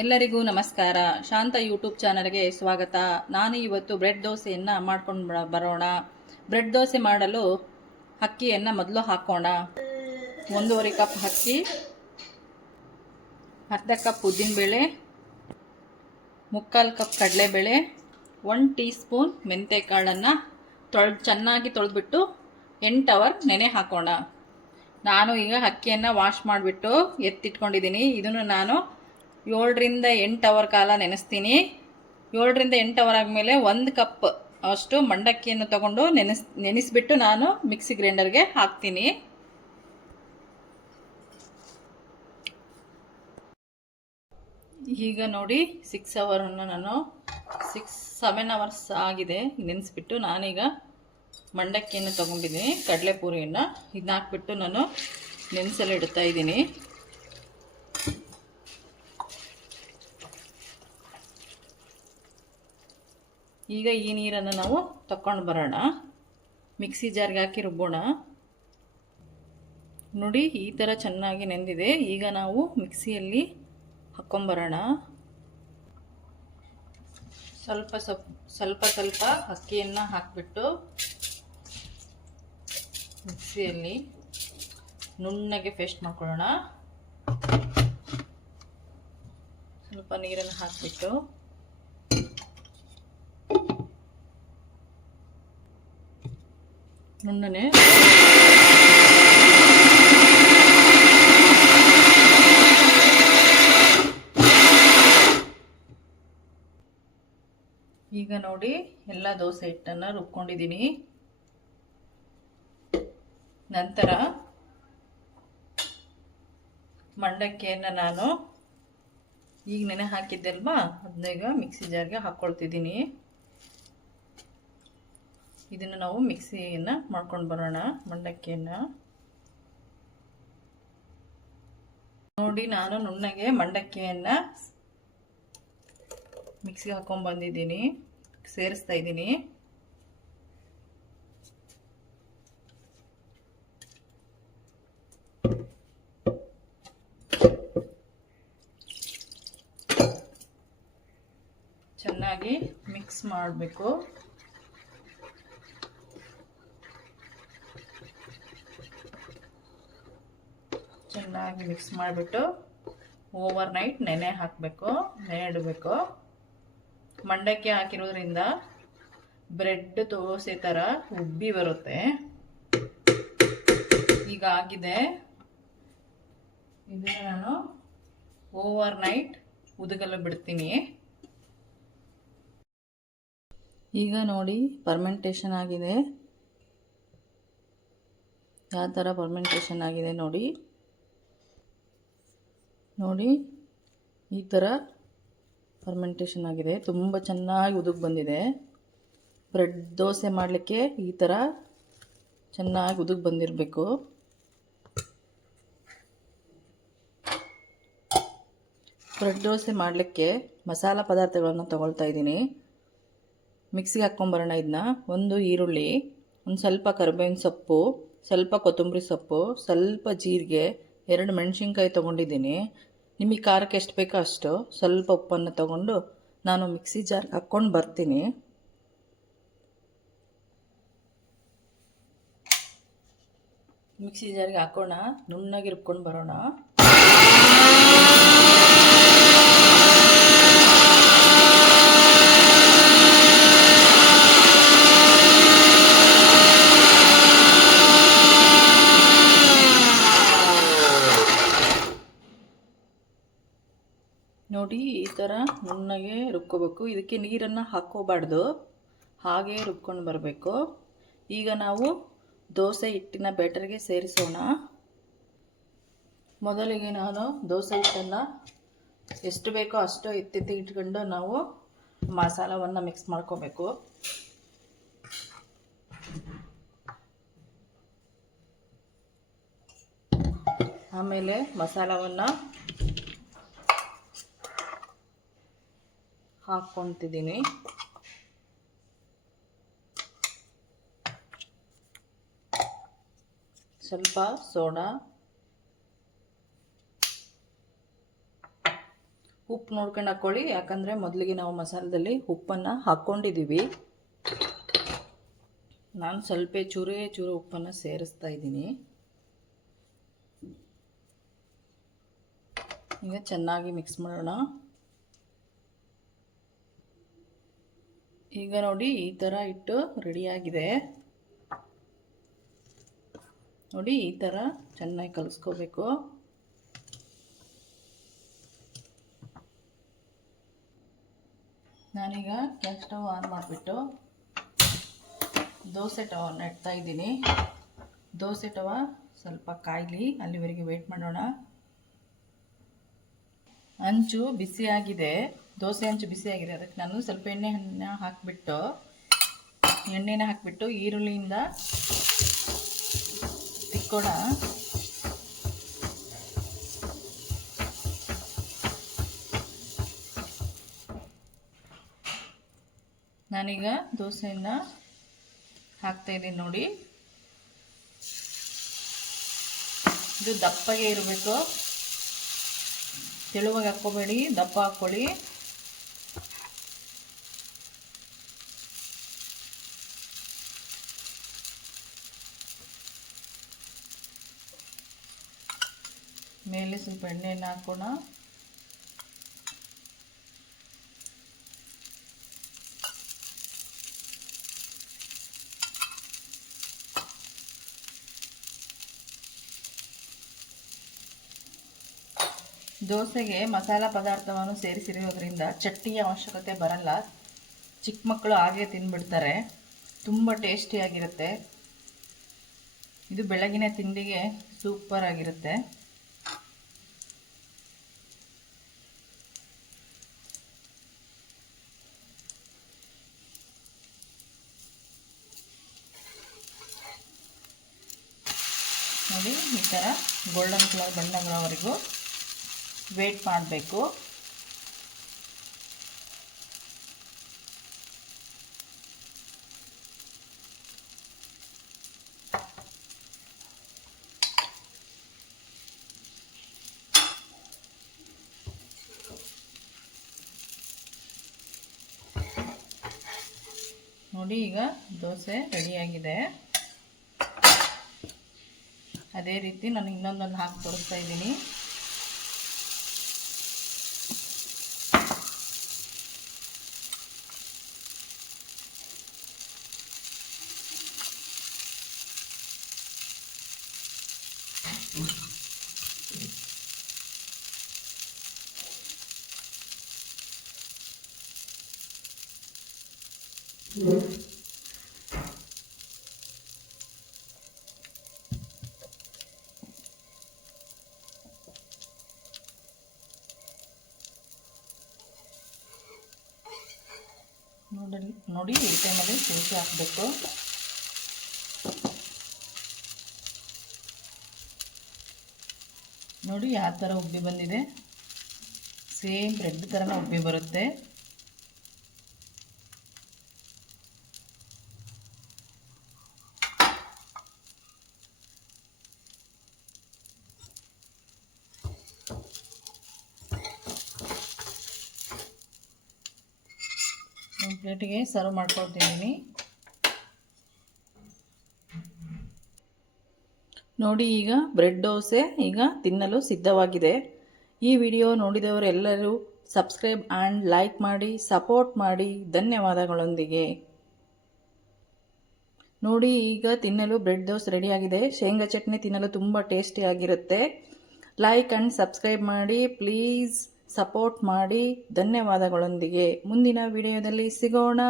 ಎಲ್ಲರಿಗೂ ನಮಸ್ಕಾರ. ಶಾಂತ ಯೂಟ್ಯೂಬ್ ಚಾನಲ್ಗೆ ಸ್ವಾಗತ. ನಾನು ಇವತ್ತು ಬ್ರೆಡ್ ದೋಸೆಯನ್ನು ಮಾಡ್ಕೊಂಡು ಬರೋಣ. ಬ್ರೆಡ್ ದೋಸೆ ಮಾಡಲು ಅಕ್ಕಿಯನ್ನು ಮೊದಲು ಹಾಕೋಣ. 1.5 ಕಪ್ ಅಕ್ಕಿ, ಅರ್ಧ ಕಪ್ ಉದ್ದಿನಬೇಳೆ, 3/4 ಕಪ್ ಕಡಲೆಬೇಳೆ, 1 ಟೀ ಸ್ಪೂನ್ ಮೆಂತೆಕಾಳನ್ನು ಚೆನ್ನಾಗಿ ತೊಳೆದ್ಬಿಟ್ಟು 8 ಅವರ್ ನೆನೆ ಹಾಕೋಣ. ನಾನು ಈಗ ಅಕ್ಕಿಯನ್ನು ವಾಶ್ ಮಾಡಿಬಿಟ್ಟು ಎತ್ತಿಟ್ಕೊಂಡಿದ್ದೀನಿ. ಇದನ್ನು ನಾನು 7ರಿಂದ 8 ಅವರ್ ಕಾಲ ನೆನೆಸ್ತೀನಿ. 7ರಿಂದ 8 ಅವರ್ ಆದಮೇಲೆ 1 ಕಪ್ ಅಷ್ಟು ಮಂಡಕ್ಕಿಯನ್ನು ತಗೊಂಡು ನೆನೆಸ್ಬಿಟ್ಟು ನಾನು ಮಿಕ್ಸಿ ಗ್ರೈಂಡರ್ಗೆ ಹಾಕ್ತೀನಿ. ಈಗ ನೋಡಿ 6 ಅವರನ್ನು ನಾನು 7 ಅವರ್ಸ್ ಆಗಿದೆ ನೆನೆಸ್ಬಿಟ್ಟು ನಾನೀಗ ಮಂಡಕ್ಕಿಯನ್ನು ತೊಗೊಂಡಿದ್ದೀನಿ. ಕಡಲೆಪುರಿಯನ್ನು ಇದನ್ನ ಹಾಕ್ಬಿಟ್ಟು ನಾನು ನೆನೆಸಲು ಇಡ್ತಾ ಇದ್ದೀನಿ. ಈಗ ಈ ನೀರನ್ನು ನಾವು ತಕೊಂಡು ಬರೋಣ. ಮಿಕ್ಸಿ ಜಾರ್ಗೆ ಹಾಕಿ ರುಬ್ಬೋಣ. ನೋಡಿ ಈ ಥರ ಚೆನ್ನಾಗಿ ನೆಂದಿದೆ. ಈಗ ನಾವು ಮಿಕ್ಸಿಯಲ್ಲಿ ಹಾಕ್ಕೊಂಬರೋಣ. ಸ್ವಲ್ಪ ಅಕ್ಕಿಯನ್ನು ಹಾಕಿಬಿಟ್ಟು ಮಿಕ್ಸಿಯಲ್ಲಿ ನುಣ್ಣಗೆ ಪೇಸ್ಟ್ ಮಾಡ್ಕೊಳ್ಳೋಣ. ಸ್ವಲ್ಪ ನೀರನ್ನು ಹಾಕಿಬಿಟ್ಟು ನುಣ್ಣನೆ ಈಗ ನೋಡಿ ಎಲ್ಲ ದೋಸೆ ಹಿಟ್ಟನ್ನು ರುಬ್ಕೊಂಡಿದ್ದೀನಿ. ನಂತರ ಮಂಡಕ್ಕಿಯನ್ನು ನಾನು ಈಗ ನೆನೆ ಹಾಕಿದ್ದೆಲ್ವಾ ಅದನ್ನ ಈಗ ಮಿಕ್ಸಿ ಜಾರ್ಗೆ ಹಾಕ್ಕೊಳ್ತಿದ್ದೀನಿ. ಇದನ್ನು ನಾವು ಮಿಕ್ಸಿಯನ್ನು ಮಾಡ್ಕೊಂಡು ಬರೋಣ. ಮಂಡಕ್ಕಿಯನ್ನು ನೋಡಿ ನಾನು ನುಣ್ಣಗೆ ಮಂಡಕ್ಕಿಯನ್ನು ಮಿಕ್ಸಿಗೆ ಹಾಕೊಂಡು ಬಂದಿದ್ದೀನಿ, ಸೇರಿಸ್ತಾ ಇದ್ದೀನಿ. ಚೆನ್ನಾಗಿ ಮಿಕ್ಸ್ ಮಾಡಬೇಕು. ಚೆನ್ನಾಗಿ ಮಿಕ್ಸ್ ಮಾಡಿಬಿಟ್ಟು ಓವರ್ ನೈಟ್ ನೆನೆ ಇಡಬೇಕು. ಮಂಡಕ್ಕಿ ಹಾಕಿರೋದ್ರಿಂದ ಬ್ರೆಡ್ ದೋಸೆ ಥರ ಉಬ್ಬಿ ಬರುತ್ತೆ. ಈಗ ಆಗಿದೆ. ಇದನ್ನು ನಾನು ಓವರ್ ನೈಟ್ ಉದುಗಲು ಬಿಡ್ತೀನಿ. ಈಗ ನೋಡಿ ಫರ್ಮೆಂಟೇಷನ್ ಆಗಿದೆ. ಯಾವ ಥರ ಫರ್ಮೆಂಟೇಷನ್ ಆಗಿದೆ ನೋಡಿ ಈ ಥರ ಫರ್ಮೆಂಟೇಷನ್ ಆಗಿದೆ. ತುಂಬ ಚೆನ್ನಾಗಿ ಉದುಗ್ ಬಂದಿದೆ. ಬ್ರೆಡ್ ದೋಸೆ ಮಾಡಲಿಕ್ಕೆ ಈ ಥರ ಚೆನ್ನಾಗಿ ಉದುಗ್ ಬಂದಿರಬೇಕು. ಬ್ರೆಡ್ ದೋಸೆ ಮಾಡಲಿಕ್ಕೆ ಮಸಾಲ ಪದಾರ್ಥಗಳನ್ನು ತಗೊಳ್ತಾ ಇದ್ದೀನಿ. ಮಿಕ್ಸಿಗೆ ಹಾಕ್ಕೊಂಬರೋಣ. ಇದನ್ನ 1 ಈರುಳ್ಳಿ, ಒಂದು ಸ್ವಲ್ಪ ಕರಿಬೇವಿನ ಸೊಪ್ಪು, ಸ್ವಲ್ಪ ಕೊತ್ತಂಬರಿ ಸೊಪ್ಪು, ಸ್ವಲ್ಪ ಜೀರಿಗೆ, 2 ಮೆಣಸಿನ್ಕಾಯಿ ತೊಗೊಂಡಿದ್ದೀನಿ. ನಿಮಗೆ ಖಾರಕ್ಕೆ ಎಷ್ಟು ಬೇಕೋ ಅಷ್ಟು. ಸ್ವಲ್ಪ ಉಪ್ಪನ್ನು ತಗೊಂಡು ನಾನು ಮಿಕ್ಸಿ ಜಾರ್ಗೆ ಹಾಕ್ಕೊಂಡು ಬರ್ತೀನಿ. ಮಿಕ್ಸಿ ಜಾರ್ಗೆ ಹಾಕೋಣ, ನುಣ್ಣಗೆ ರುಬ್ಕೊಂಡು ಬರೋಣ. ನೋಡಿ ಈ ಥರ ನುಣ್ಣಗೆ ರುಬ್ಕೋಬೇಕು. ಇದಕ್ಕೆ ನೀರನ್ನು ಹಾಕ್ಕೋಬಾರ್ದು, ಹಾಗೇ ರುಬ್ಕೊಂಡು ಬರಬೇಕು. ಈಗ ನಾವು ದೋಸೆ ಹಿಟ್ಟಿನ ಬ್ಯಾಟರ್ಗೆ ಸೇರಿಸೋಣ. ಮೊದಲಿಗೆ ನಾನು ದೋಸೆ ಹಿಟ್ಟನ್ನು ಎಷ್ಟು ಬೇಕೋ ಅಷ್ಟು ಇಟ್ಕೊಂಡು ನಾವು ಮಸಾಲವನ್ನು ಮಿಕ್ಸ್ ಮಾಡ್ಕೋಬೇಕು. ಆಮೇಲೆ ಮಸಾಲವನ್ನು ಹಾಕ್ಕೊತಿದ್ದೀನಿ. ಸ್ವಲ್ಪ ಸೋಡಾ, ಉಪ್ಪು ನೋಡ್ಕೊಂಡು ಹಾಕ್ಕೊಳ್ಳಿ, ಯಾಕಂದರೆ ಮೊದಲಿಗೆ ನಾವು ಮಸಾಲದಲ್ಲಿ ಉಪ್ಪನ್ನು ಹಾಕ್ಕೊಂಡಿದ್ದೀವಿ. ನಾನು ಸ್ವಲ್ಪ ಚೂರೇ ಉಪ್ಪನ್ನು ಸೇರಿಸ್ತಾ ಇದ್ದೀನಿ. ಈಗ ಚೆನ್ನಾಗಿ ಮಿಕ್ಸ್ ಮಾಡೋಣ. ಈಗ ನೋಡಿ ಈ ಥರ ಹಿಟ್ಟು ರೆಡಿಯಾಗಿದೆ. ನೋಡಿ ಈ ಥರ ಚೆನ್ನಾಗಿ ಕಲಿಸ್ಕೋಬೇಕು. ನಾನೀಗ ಗ್ಯಾಸ್ ಸ್ಟವ್ ಆನ್ ಮಾಡಿಬಿಟ್ಟು ದೋಸೆ ಟವನ್ನು ಇಡ್ತಾ ಇದ್ದೀನಿ. ದೋಸೆ ಟವ ಸ್ವಲ್ಪ ಕಾಯಲಿ, ಅಲ್ಲಿವರೆಗೆ ವೇಟ್ ಮಾಡೋಣ. ಹಂಚು ಬಿಸಿಯಾಗಿದೆ, ದೋಸೆ ಹಂಚು ಬಿಸಿಯಾಗಿದೆ. ಅದಕ್ಕೆ ನಾನು ಸ್ವಲ್ಪ ಎಣ್ಣೆನ ಹಾಕಿಬಿಟ್ಟು ಈರುಳ್ಳಿಯಿಂದ ತಿಕ್ಕೋಣ. ನಾನೀಗ ದೋಸೆಯನ್ನು ಹಾಕ್ತಾಯಿದ್ದೀನಿ ನೋಡಿ. ಇದು ದಪ್ಪಗೆ ಇರಬೇಕು, ತೆಳುವಾಗಿ ಹಾಕ್ಕೋಬೇಡಿ, ದಪ್ಪ ಹಾಕ್ಕೊಳ್ಳಿ. ಮೇಲೆ ಸ್ವಲ್ಪ ಎಣ್ಣೆಯನ್ನು ಹಾಕೋಣ. ದೋಸೆಗೆ ಮಸಾಲ ಪದಾರ್ಥವನ್ನು ಸೇರಿಸಿರೋದ್ರಿಂದ ಚಟ್ನಿಯ ಅವಶ್ಯಕತೆ ಬರಲ್ಲ. ಚಿಕ್ಕ ಮಕ್ಕಳು ಹಾಗೆ ತಿಂದ್ಬಿಡ್ತಾರೆ. ತುಂಬ ಟೇಸ್ಟಿಯಾಗಿರುತ್ತೆ. ಇದು ಬೆಳಗಿನ ತಿಂಡಿಗೆ ಸೂಪರ್ ಆಗಿರುತ್ತೆ. ನೋಡಿ ಈ ಥರ ಗೋಲ್ಡನ್ ಕಲರ್ ಬಣ್ಣ ಬರೋವರೆಗೂ ವೇಟ್ ಮಾಡಬೇಕು. ನೋಡಿ ಈಗ ದೋಸೆ ರೆಡಿಯಾಗಿದೆ. ಅದೇ ರೀತಿ ನಾನು ಇನ್ನೊಂದನ್ನು ಹಾಕಿ ತೋರಿಸ್ತಾ ಇದ್ದೀನಿ. ನೋಡಿ ಈ ಟೈಮಲ್ಲಿ ತುಳಸಿ ಹಾಕಬೇಕು. ನೋಡಿ ಯಾವ ಥರ ಉಬ್ಬಿ ಬಂದಿದೆ. ಸೇಮ್ ಬ್ರೆಡ್ ಥರನೇ ಉಬ್ಬಿ ಬರುತ್ತೆ. ಪ್ಲೇಟಿಗೆ ಸರ್ವ್ ಮಾಡ್ಕೊಳ್ತಿದ್ದೀನಿ. ನೋಡಿ ಈಗ ಬ್ರೆಡ್ ದೋಸೆ ಈಗ ತಿನ್ನಲು ಸಿದ್ಧವಾಗಿದೆ. ಈ ವಿಡಿಯೋ ನೋಡಿದವರೆಲ್ಲರೂ ಸಬ್ಸ್ಕ್ರೈಬ್ ಆ್ಯಂಡ್ ಲೈಕ್ ಮಾಡಿ, ಸಪೋರ್ಟ್ ಮಾಡಿ. ಧನ್ಯವಾದಗಳೊಂದಿಗೆ. ನೋಡಿ ಈಗ ತಿನ್ನಲು ಬ್ರೆಡ್ ದೋಸೆ ರೆಡಿಯಾಗಿದೆ. ಶೇಂಗಾ ಚಟ್ನಿ ತಿನ್ನಲು ತುಂಬ ಟೇಸ್ಟಿಯಾಗಿರುತ್ತೆ. ಲೈಕ್ ಆ್ಯಂಡ್ ಸಬ್ಸ್ಕ್ರೈಬ್ ಮಾಡಿ, ಪ್ಲೀಸ್ ಸಪೋರ್ಟ್ ಮಾಡಿ. ಧನ್ಯವಾದಗಳೊಂದಿಗೆ ಮುಂದಿನ ವಿಡಿಯೋದಲ್ಲಿ ಸಿಗೋಣ.